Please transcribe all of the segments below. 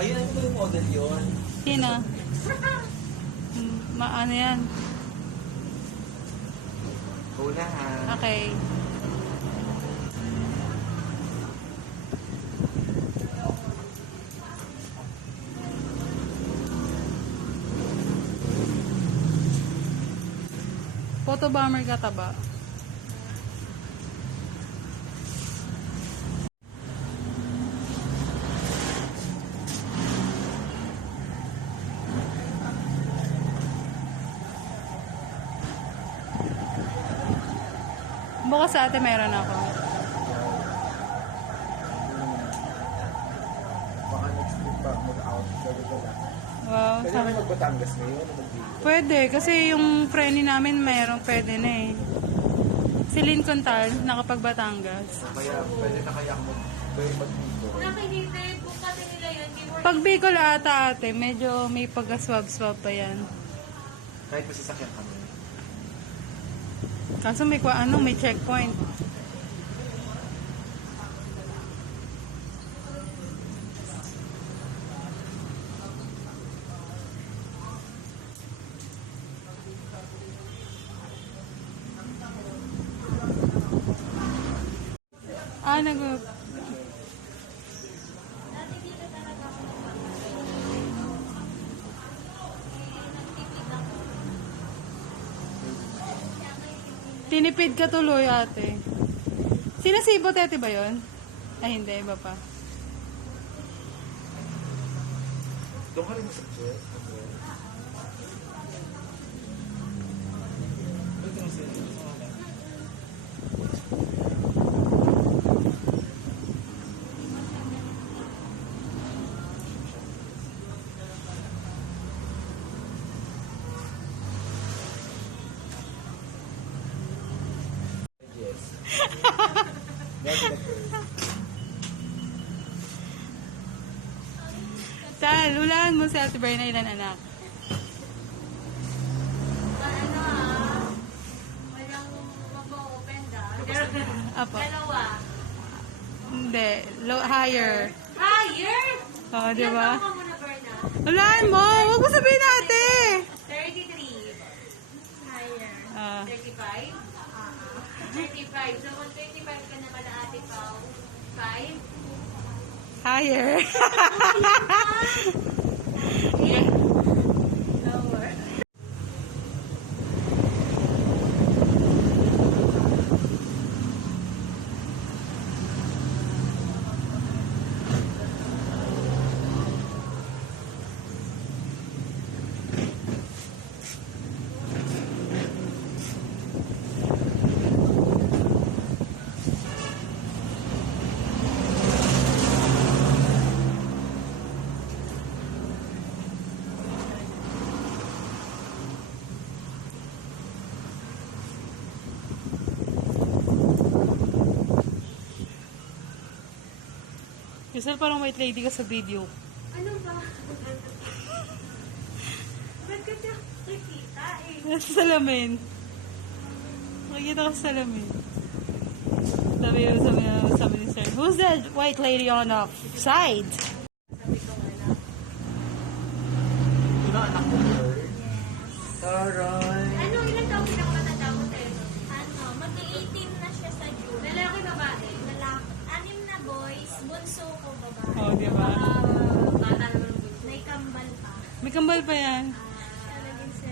Ayun, ano ba yung model yun? Sino? Ano yan? Una ha. Okay. Photo bomber ka taba? Bukas sa ate meron ako. Baka next week pa mag-out. Sabi ko lang. Wow. Pwede kami mag-Batangas ngayon o mag-video? Pwede, kasi yung friend namin mayroong pwede na eh. Si Lynn Contal, nakapag-Batangas. Kaya pwede na kaya ako mag-video. Bukatin nila yun. Pag Bicol ata ate, medyo may pag-swab-swab pa yan. Kahit masasakyan kami. Kaso may may checkpoint. Nag Tinipid ka tuloy, ate. Sinasibot, ate ba yun? Ay, hindi. Iba pa. Doon ka rin sa jet. Saan? Lulaan mo si Ate Berna ilan anak? Walang mag-open da. Apo. Dalawa. Hindi. Higher. Higher? Oo, di ba? Ilan ka muna, Berna? Lulaan mo! Huwag mo sabihin ate! 33. Higher. 35? 35. So, kung 25 ka na kala ate Pao, 5? Higher. Lower. Giselle, parang white lady ka sa video. Ano ba? Ba't ka siya nakikita eh? Nasa salamin. Makikita ka sa salamin. Sabi ni sir, who's that white lady on the side? Sabi ko nga na. Ito na anak mo, girl. Yes. Taray. Ano, ilang taong pinakamatanda mo tayo? Ano, mag-18 na siya sa June. Lalaki, babae? Lalaki. 6 na boys, bunso ko babae. Oh, di ba? Bata naman ang bunso. May kambal pa. May kambal pa yan. 7.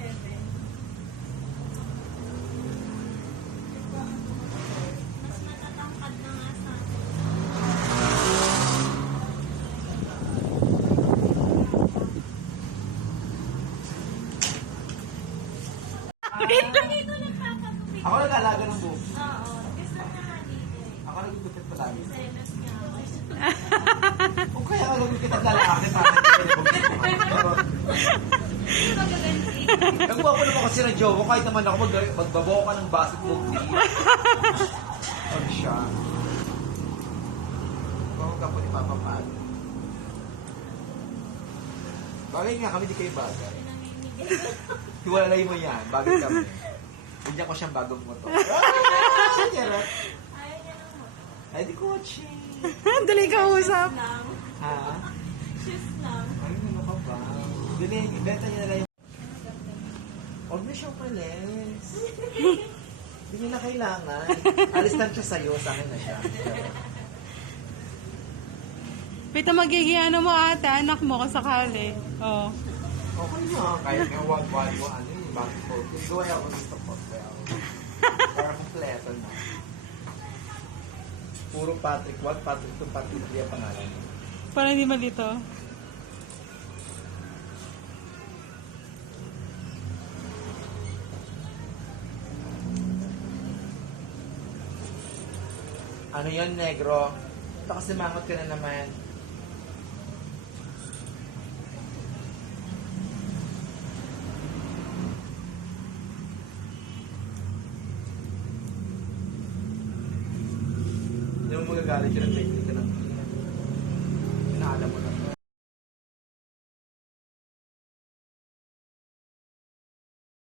Mas matatangkad na nga sa Dito nagpapatubig. Ako nag-alaga ng buhok. Oo. Gusto na nga dito eh. Ako nagugupit palagi. Selos niya. Kung kaya ako nagugupit ang lalaki sa akin. Hindi magaganti. Ang guwapo naman kasi ng jowa, kahit naman ako magbabawa ka ng basketball team. Ano siya? Huwag ka po ni Papa Pat. Bagay nga kami, di kayo bagay. Hiwalay mo yan, bagay kami. Hindi ko siyang bagong motor. Ah, charot. Ayaw niya ng motor. Ay, di kotse. Dali ka usap. Lang. Ha? inches lang. Ay, ano ka ba? Ibenta niya na lang yung... Huwag na siyang palis. Hindi niya na kailangan. Alis lang siya sa'yo, sa akin na siya. Pita magiging ano mo ate, anak mo kung sakali. Oh. Okay na. Kahit nga wag-wag mo, ano yung bakit ko. Gawa ako gusto ko. Para kompleto na. Puro Patrick. Wag Patrick to Patrick. Hindi ang pangalan. Para hindi malito. Ano yon negro? Ito kasi mangot ka na naman. Hindi mo magagalit yun ang technique ka ng pinaalam mo lang.